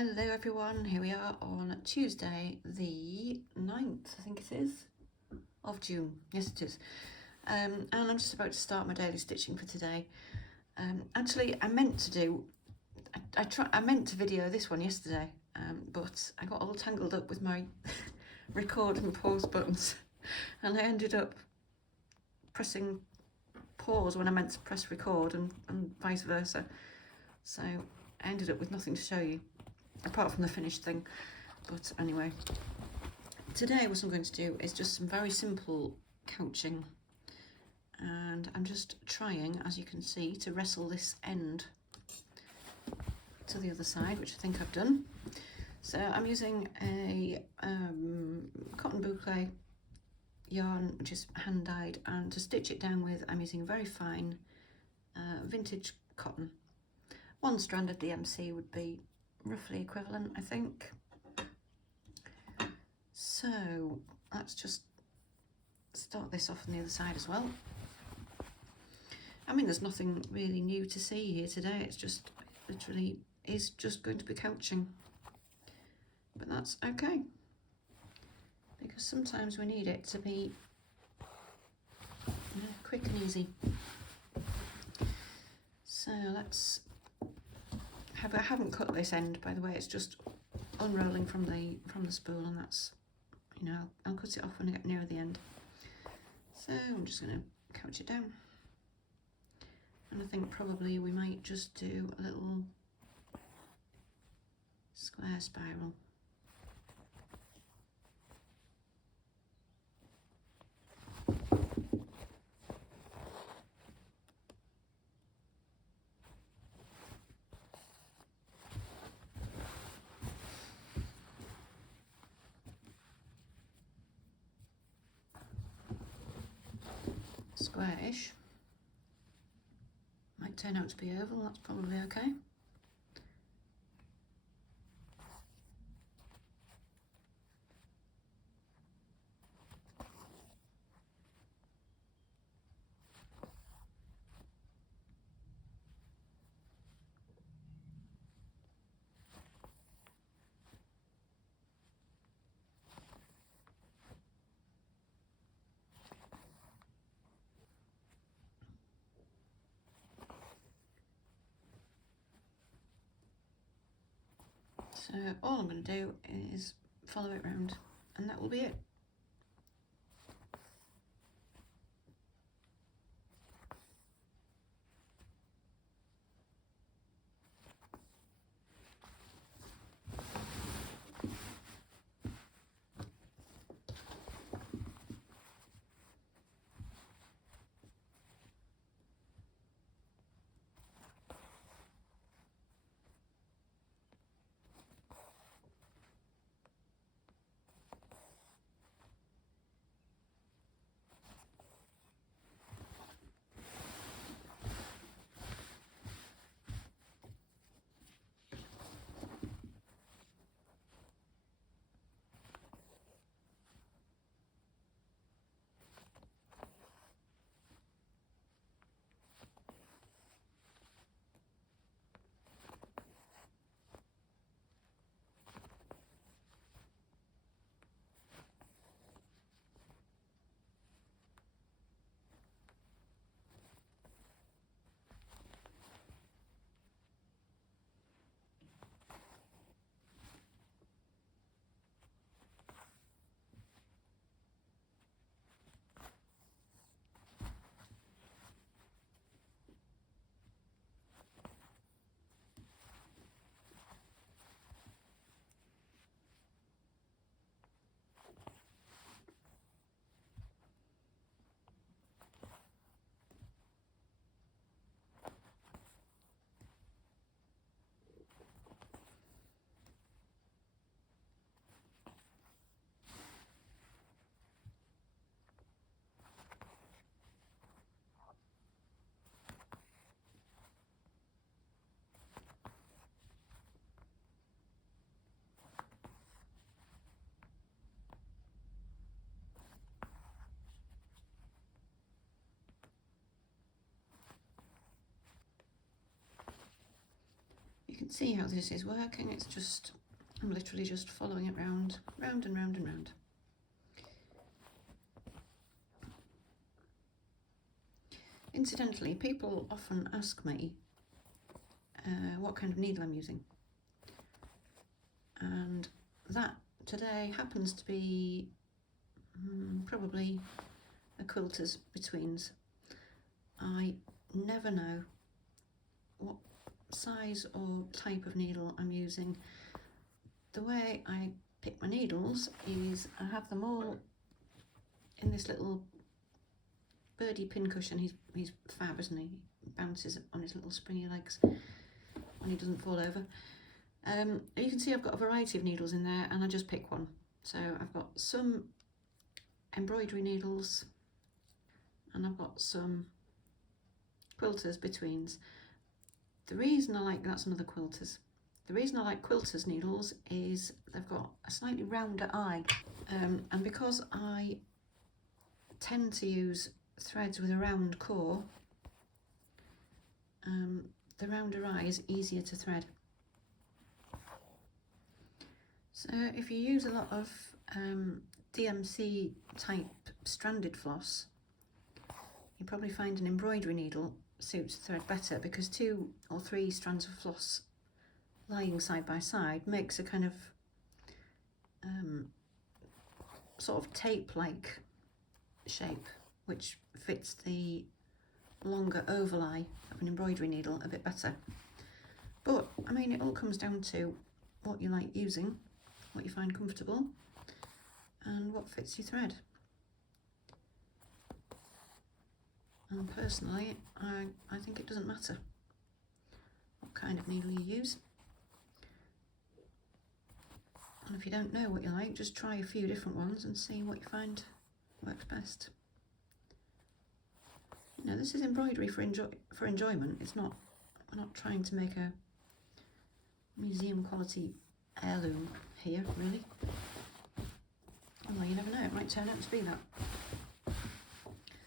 Hello everyone, here we are on Tuesday the 9th, I think it is, of June. Yes it is. And I'm just about to start my daily stitching for today. Actually I meant to video this one yesterday, but I got all tangled up with my record and pause buttons and I ended up pressing pause when I meant to press record and vice versa. So I ended up with nothing to show you, apart from the finished thing. But anyway, today what I'm going to do is just some very simple couching, and I'm just trying, as you can see, to wrestle this end to the other side, which I think I've done. So I'm using a cotton boucle yarn, which is hand dyed, and to stitch it down with I'm using very fine vintage cotton. One strand of DMC would be roughly equivalent, I think. So let's just start this off on the other side as well. I mean, there's nothing really new to see here today. It's just literally is just going to be couching, but that's okay, because sometimes we need it to be quick and easy. So let's have, I haven't cut this end, by the way. It's just unrolling from the spool, and that's, I'll cut it off when I get near the end. So I'm just going to couch it down, and I think probably we might just do a little square spiral. Squarish. Might turn out to be oval, that's probably okay. So all I'm going to do is follow it round, and that will be it. can see how this is working. It's just, I'm literally just following it round and round and round. Incidentally, people often ask me what kind of needle I'm using, and that today happens to be probably a quilter's betweens. I never know what size or type of needle I'm using. The way I pick my needles is I have them all in this little birdie pincushion. He's fab, isn't he? He bounces on his little springy legs when he doesn't fall over. You can see I've got a variety of needles in there, and I just pick one. So I've got some embroidery needles, and I've got some quilters betweens. The reason I like, that's another quilters. The reason I like quilters needles is they've got a slightly rounder eye, and because I tend to use threads with a round core, the rounder eye is easier to thread. So if you use a lot of DMC type stranded floss, you probably find an embroidery needle suits thread better, because 2 or 3 strands of floss lying side by side makes a kind of sort of tape-like shape, which fits the longer overlay of an embroidery needle a bit better. But I mean, it all comes down to what you like using, what you find comfortable, and what fits your thread. And personally, I think it doesn't matter what kind of needle you use. And if you don't know what you like, just try a few different ones and see what you find works best. You know, this is embroidery for enjoyment. It's not, we're not trying to make a museum quality heirloom here, really. Although you never know, it might turn out to be that.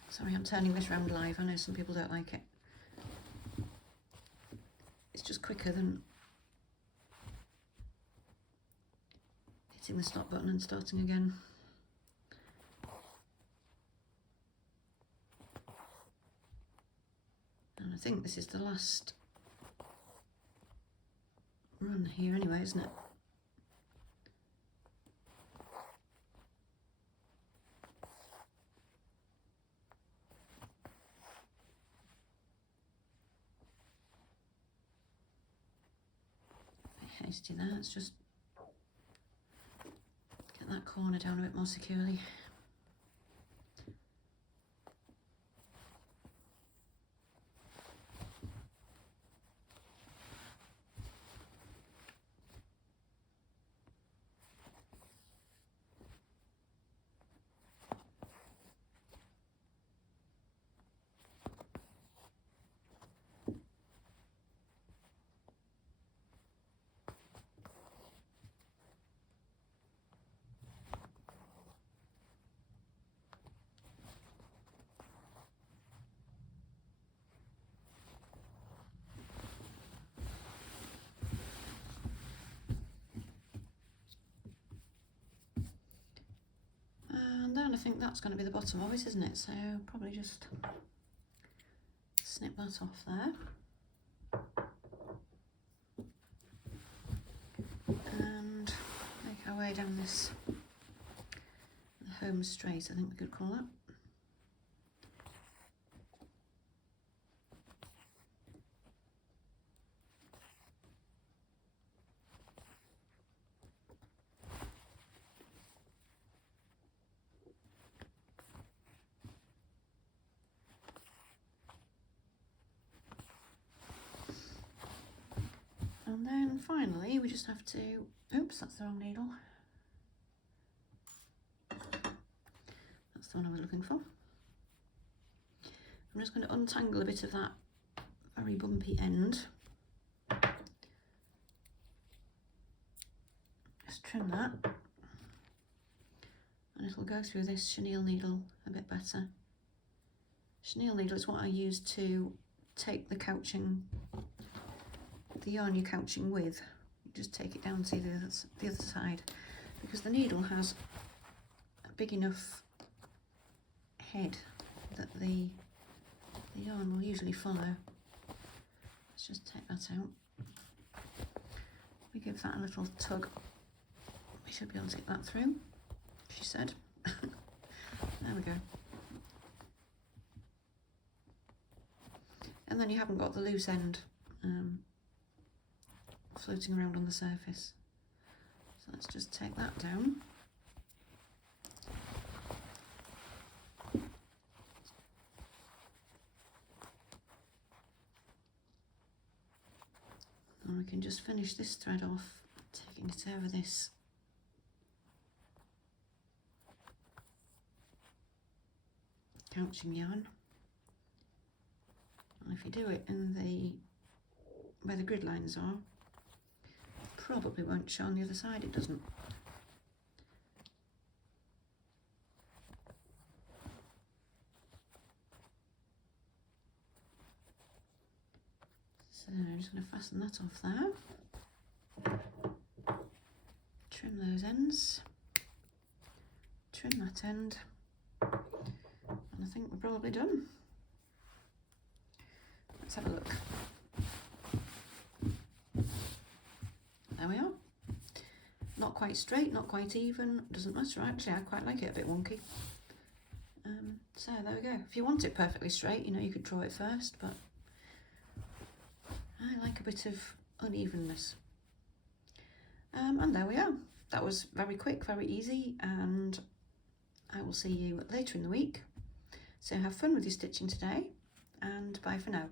Sorry, I'm turning this round live. I know some people don't like it. It's just quicker than hitting the stop button and starting again. And I think this is the last run here anyway, isn't it? Hasty there, let's just get that corner down a bit more securely. And then I think that's going to be the bottom of it, isn't it? So probably just snip that off there. And make our way down this home straight, I think we could call that. And then finally we just have to, oops, that's the wrong needle. That's the one I was looking for. I'm just going to untangle a bit of that very bumpy end. Just trim that. And it'll go through this chenille needle a bit better. Chenille needle is what I use to take the couching the yarn you're couching with, you just take it down to the other side, because the needle has a big enough head that the yarn will usually follow. Let's just take that out. We give that a little tug. We should be able to get that through, she said. There we go. And then you haven't got the loose end floating around on the surface. So let's just take that down. And we can just finish this thread off, taking it over this couching yarn. And if you do it in where the grid lines are, probably won't show on the other side, it doesn't. So I'm just going to fasten that off there. Trim those ends. Trim that end. And I think we're probably done. Let's have a look. There we are. Not quite straight, not quite even, doesn't matter actually, I quite like it a bit wonky. So there we go. If you want it perfectly straight, you know, you could draw it first, but I like a bit of unevenness. And there we are. That was very quick, very easy, and I will see you later in the week. So have fun with your stitching today, and bye for now.